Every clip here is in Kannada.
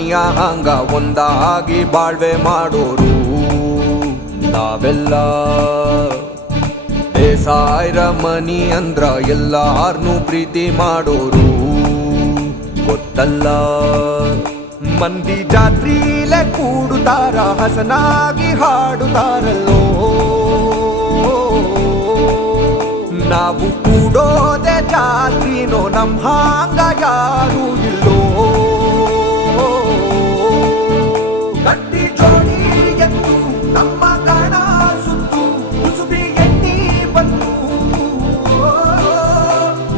ಪ್ರಾಣಿಯ ಹಂಗ ಒಂದಾಗಿ ಬಾಳ್ವೆ ಮಾಡೋರು ನಾವೆಲ್ಲ. ಬೇಸಾಯರ ಮನಿ ಅಂದ್ರ ಎಲ್ಲಾರ್ನೂ ಪ್ರೀತಿ ಮಾಡೋರು ಗೊತ್ತಲ್ಲ. ಮಂದಿ ಜಾತ್ರೀಲೆ ಕೂಡುತ್ತಾರ, ಹಸನಾಗಿ ಹಾಡುತ್ತಾರಲ್ಲೋ. ನಾವು ಕೂಡೋದೆ ಜಾತ್ರಿನೋ, ನಮ್ ಹಾಂಗ ಯಾರೂ ಇಲ್ಲೋ. ಗಟ್ಟಿ ಜೋಡಿ ಎತ್ತು ನಮ್ಮ ಗಣ ಸುತ್ತು, ಕುಸುಬಿ ಎಣ್ಣಿ ಬಂತು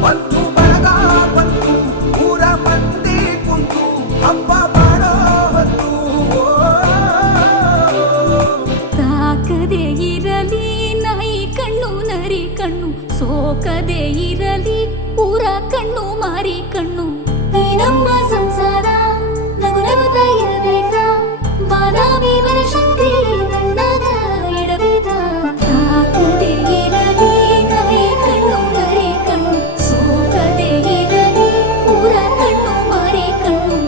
ಬಂತು ಬಳಗ ಬಂತು, ಊರ ಮಂದಿ ಕುಂತು ಹಬ್ಬ ಮಾಡೋ ಹೊತ್ತು. ತಾಕದೆ ಇರಲಿ ನಾಯಿ ಕಣ್ಣು ನರಿ ಕಣ್ಣು, ಸೋಕದೆ ಇರಲಿ ಊರ ಕಣ್ಣು ಮಾರಿ ಕಣ್ಣು. ಈ ನಮ್ಮ ಸಂಸಾರ ನಗು ನಗುತ್ತ ಇರಬೇಕ, ಬಾದಾಮಿ ಬನಶಂಕರಿ ನನ್ನಗ ಇಡಬೇಕ. ತಾಕದೆ ಇರಲಿ ನಾಯಿ ಕಣ್ಣು ನರಿ ಕಣ್ಣು, ಸೋಕದೆ ಇರಲಿ ಊರ ಕಣ್ಣು ಮಾರಿ ಕಣ್ಣು.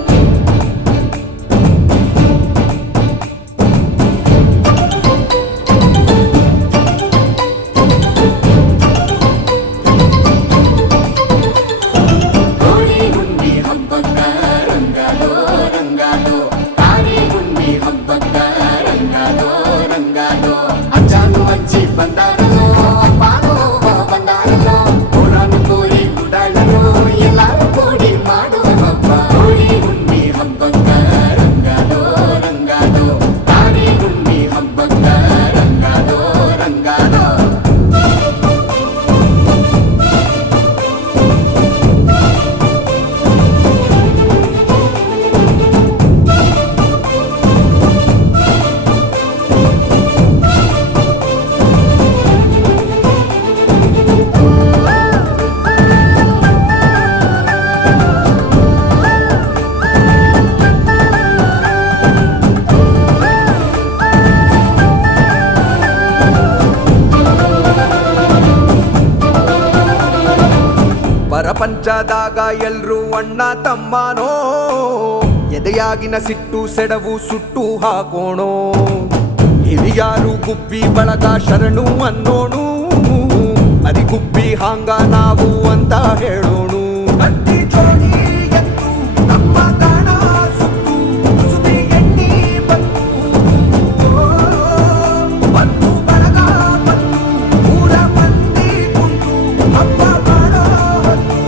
ಪ್ರಪಂಚದಾಗ ಎಲ್ರೂ ಅಣ್ಣ ತಮ್ಮನೋ, ಎದೆಯಾಗಿನ ಸಿಟ್ಟು ಸೆಡವು ಸುಟ್ಟು ಹಾಕೋಣೋ. ಹಿರಿಯಾರು ಗುಬ್ಬಿ ಬಳಗ ಶರಣು ಅನ್ನೋಣು, ಅರಿಗುಬ್ಬಿ ಹಾಂಗ ನಾವು ಅಂತ ಹೇಳೋಣು. ಗಟ್ಟಿ ಜೋಡಿ ಎತ್ತು ನಮ್ಮ ಗಣ ಸುತ್ತು, ಕುಸುಬಿ ಎಣ್ಣಿ ಬಂತು ಬಂತು ಬಳಗ ಬಂತು, ಊರ ಮಂದಿ ಕುಂತು ಹಬ್ಬ ಮಾಡೋ ಹೊತ್ತು.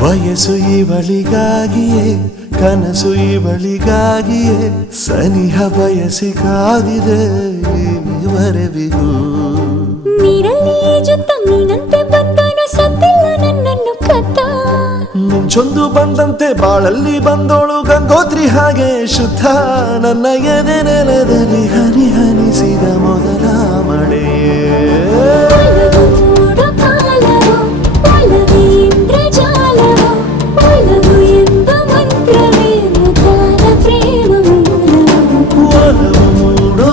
ವಯಸ್ಸು ಇವಳಿಗಾಗಿಯೇ, ಕನಸು ಇವಳಿಗಾಗಿಯೇ, ಸನಿಹ ಬಯಸಿ ಕಾದಿದೆ ಇವರೆವಿಗೂ. ನೀರಲ್ಲಿ ಜೊತ್ತ ನೀನಂತೆ ಬಂದನು ಸತ್ತಿಲ್ಲ ನನ್ನನ್ನು ಕತ್ತ. ಮುಂಚೊಂದು ಬಂದಂತೆ ಬಾಳಲ್ಲಿ ಬಂದೋಳು ಗಂಗೋತ್ರಿ ಹಾಗೆ ಶುದ್ಧ. ನನ್ನ ಎದೆ ನೆಲದಲ್ಲಿ ಹನಿ ಹನಿಸಿದ ಮೊದಲ ಮಳೆಯೇ. ಒಲವು ಮೂಡೋ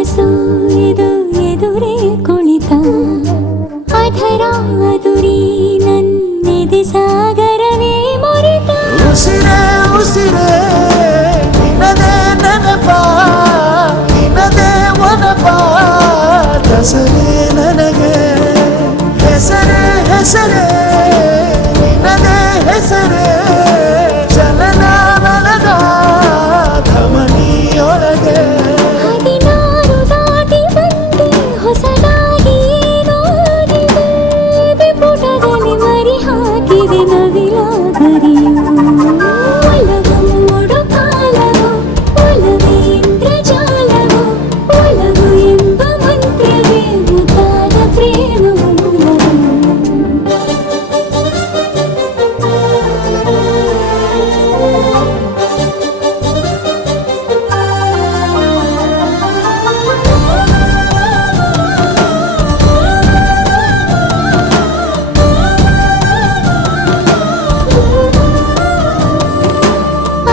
ಮನಸ್ಸು ಇದು ಎದುರೇ ಕುಳಿತ ಅಧರ ಅದುರಿ ನನ್ನೆದೆ ಸಾಗರವೇ ಮೊರೆತ ಉಸಿರೇ ಉಸಿರೇ ನಿನದೇ ನೆನಪ ನಿನದೇ ಒನಪ ದಸರೇ ನನಗೆ ಹೆಸರೇ ಹೆಸರೇ ನಿನದೇ ಹೆಸರೇ ಚಲನ ನನಗ ಧಮನಿಯೊಳಗೆ 16 ದಾಟಿ ಬಂದೆ ಹೊಸದಾಗಿ ನೋಡಿದೆ ಪುಟದಲ್ಲಿ ಮರಿ ಹಾಕಿದೆ ನವಿಲಾಗರಿಯು ಒಲವು ಮೂಡು ಕಾಲವು ಒಲವೇ ಇಂದ್ರಜಾಲವು ಒಲವು ಎಂಬ ಮಂತ್ರವೇ ಮುದ್ದಾದ ಪ್ರೇಮ ಮೂಲವು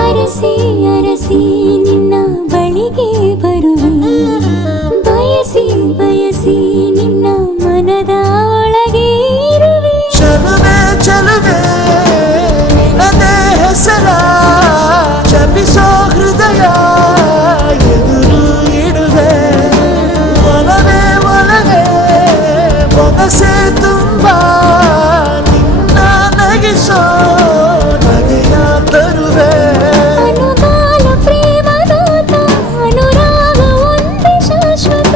ಅರಸಿ ಅರಸಿ ನಿನ್ನ ಬಳಿಗೆ ಬರುವೆ ಬಯಸಿ ಬಯಸಿ ನಿನ್ನ ಮನದ ಒಳಗೆ ಇರುವೆ ಚಲುವೆ ಚಲುವೆ ನಿನದೇ ಹೆಸರ ಜಪಿಸೋ ಹೃದಯ ಎದುರು ಇಡುವೆ ಒಲವೇ ಒಳಗೆ ಬೊಗಸೆ ತುಂಬ ನಿನ್ನ ನಗಿಸೋ ನಗೆಯ ತರುವೆ ಅನುಗಾಲ ಪ್ರೇಮದೂತ ಅನುರಾಗ ಒಂದೇ ಶಾಶ್ವತ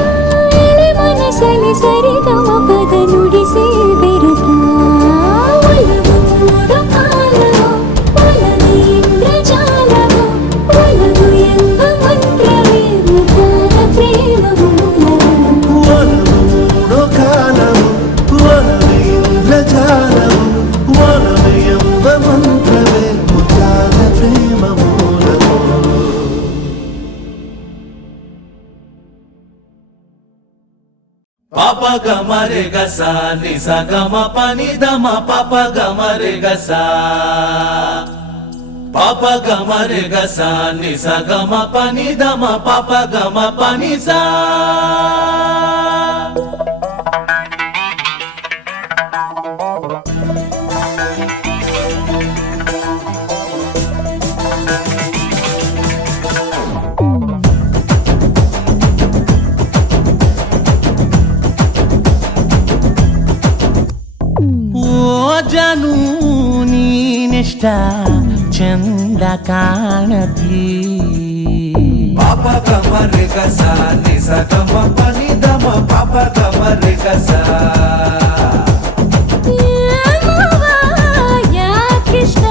ಎಳೆ ಮನಸ್ಸಲ್ಲಿ ಸರಿಗಮ ಪದ ನುಡಿಸಿ ಬೆರೆತ ಒಲವು ಮೂಡು ಕಾಲವು ಒಲವೇ ಇಂದ್ರಜಾಲವು ಒಲವು ಎಂಬ ಮಂತ್ರವೇ ಮುದ್ದಾದ ಪ್ರೇಮ ಮೂಲವು ಒಲವು ಮೂಡೋ ಕಾಲವು ಒಲವೇ ಇಂದ್ರಜಾಲವು ಒಲವೇ ಎಂಬ ಮಂತ್ರವೇ ಮುದ್ದಾದ ಪ್ರೇಮ ಮೂಲವು ಪಾಪ ಗಮರೆ ಗಸ ನಿಸ ಗಮ ಪನಿ ದಮ ಪಾಪ ಗಮರೆ ಗಸ ಪಾಪ ಗಮರೆ ಗಸ ನಿಸ ಗಮ ಪನಿ ದಮ ಪಾಪ ಗಮ ಪನಿ ಸಾ ಜಾನು ನೀನೆಷ್ಟ ಚಂದ ಕಾಣತಿ ಪಾಪ ಗಮರೆ ಗಸ ನಿಸ ಗಮ ಪನಿ ದಮ ಪಾಪ ಗಮರೆ ಗಸ ಯಾಕೃಷ್ಣ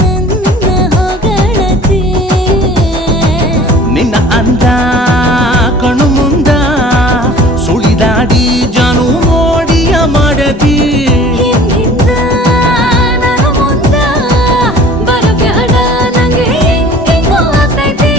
ನನ್ನ ಹೊಗಳತೆ ನಿನ್ನ ಅಂದ ಕಣ್ಣು ಮುಂದ ಸುಳಿದಾಡಿ ಜಾನು ನೋಡಿಯ ಮಾಡತಿ ಹಿಂದಿಂದ ನಾನು ಮುಂದ ಬರಬೇಡ ನಂಗೆ ಹೆಂಗೆಂಗೋ ಆಗ್ತೈತಿ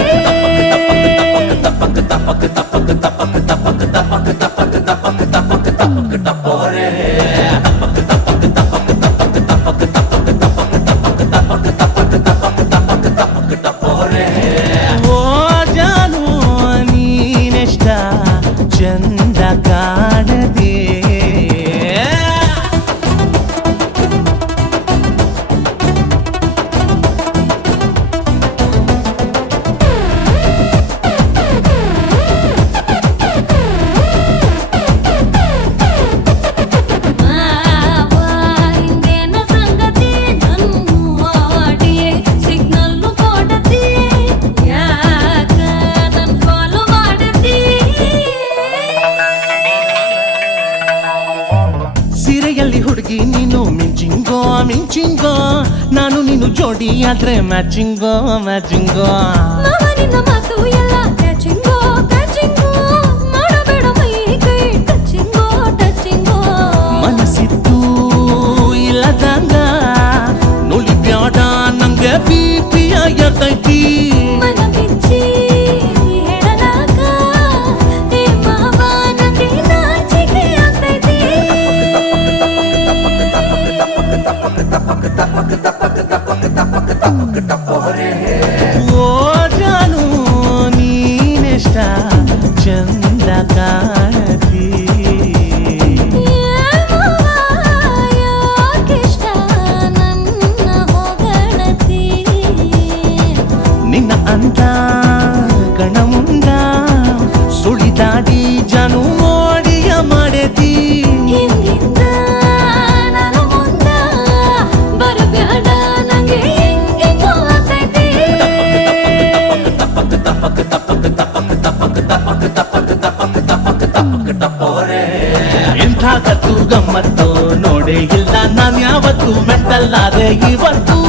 ಓ ಜಾನು ನೀನೆಷ್ಟ ಚಂದ ಕಾಣತಿ ಹಿಂದೇನ ಸಂಗತಿ ನನ್ನೋಡಿ ಸಿಗ್ನಲ್ಲು ಕೊಡತಿ ಯಾಕ ನನ್ ಫಾಲೋ ಮಾಡತಿ ಸೀರೆಯಲ್ಲಿ ಹುಡುಗಿ ನೀನು ಮಿಂಚಿಂಗೋ ಮಿಂಚಿಂಗೋ ನಾನು ನೀನು ಜೋಡಿ ಆದ್ರೆ ಮ್ಯಾಚಿಂಗೋ ಮ್ಯಾಚಿಂಗೋ ಮಾವನಿನ ಮಾತು ಎಲ್ಲ ಕ್ಯಾಚಿಂಗೋ ಕ್ಯಾಚಿಂಗೋ ಮಾಡಬೇಡ ಮೈ ಕೈ ಟಚಿಂಗೋ ಟಚಿಂಗೋ ಮನಸ್ಸಿತ್ತು ಇಲ್ಲದಂಗ ನುಲಿ ಬ್ಯಾಡ ನಂಗೆ ಬಿಪಿಯ ಎತ್ತೈತಿ ಮನ ಬಿಚ್ಚಿ ಹೇಳಲಾಗ ಏ ಮಾವ ನಂಗೆ ನಾಚಿಕೆ ಆಗ್ತೈತಿ ಓ ಜಾನು ನೀ ಕಾಣತಿ ಯಾಕಿಷ್ಟ ನನ್ನ ಹೊಗಳತಿ ನಿನ್ನ ಅಂತ ಗಣ ಮುಂದ ಸುಳಿದಾಡಿ ಜನು ಮೋಡಿಯ ಮಾಡತಿ ಹಿಂದಿಂದ ನಾನು ಮುಂದ ಬರಬೇಡ ನಂಗೆ ಹೆಂಗೆ ಗೊತ್ತೈತಿ ಎಂಥ ಕತ್ತು ಗಮ್ಮತ್ತು ನೋಡೇ ಇಲ್ಲ ನಾನು ಯಾವತ್ತು ಮೆಟ್ಟಲ್ಲಾದೆ ಇವತ್ತು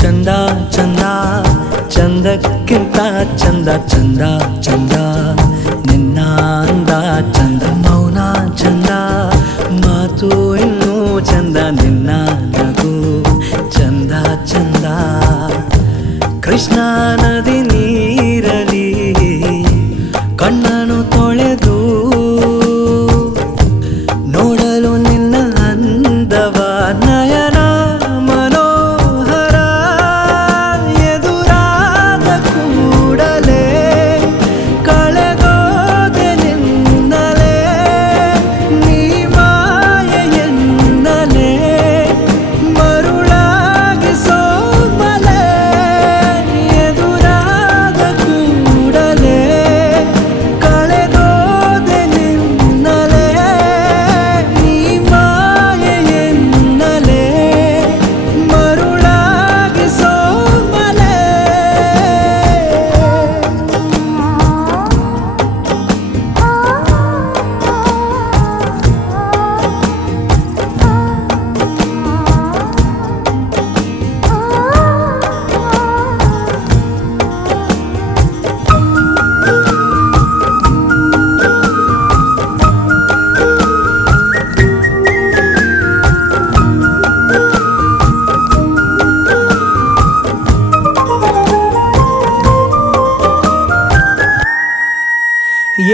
ಚಂದ ಚಂದ ಚಂದಕ್ಕಿಂತ ಚಂದ ಚಂದ ಚಂದ ನಿನ್ನ ಅಂದ ಚಂದ ಮೌನ ಚಂದ ಮಾತು ಇನ್ನೂ ಚಂದ ನಿನ್ನ ನಗು ಚಂದ ಚಂದ ಕೃಷ್ಣ ನದಿ ನೀರಲಿ ಕಣ್ಣನು ತೊಳೆದು ನೋಡಲು ನಿನ್ನ ಅಂದವ ನಯನ ಮನೋಹರ ಎದುರಾದ ಕೂಡಲೇ ಕಳೆದೋದೆ ನಿನ್ನಲೇ ನೀ ಮಾಯೆಯನ್ನಲೇ ಮರುಳಾಗಿ ಸೋಮಲೆ ಎದುರಾದ ಕೂಡಲೇ ಕಳೆದೋದೆ ನಿನ್ನಲೇ ನೀ ಮಾಯೆಯನ್ನಲೇ ಮರುಳಾಗಿ ಸೋಮಲೆ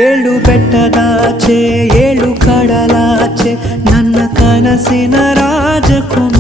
ಏಳು ಬೆಟ್ಟದಾಚೆ ಏಳು ಕಡಲಾಚೆ ನನ್ನ ಕನಸಿನ ರಾಜಕುಮಾರ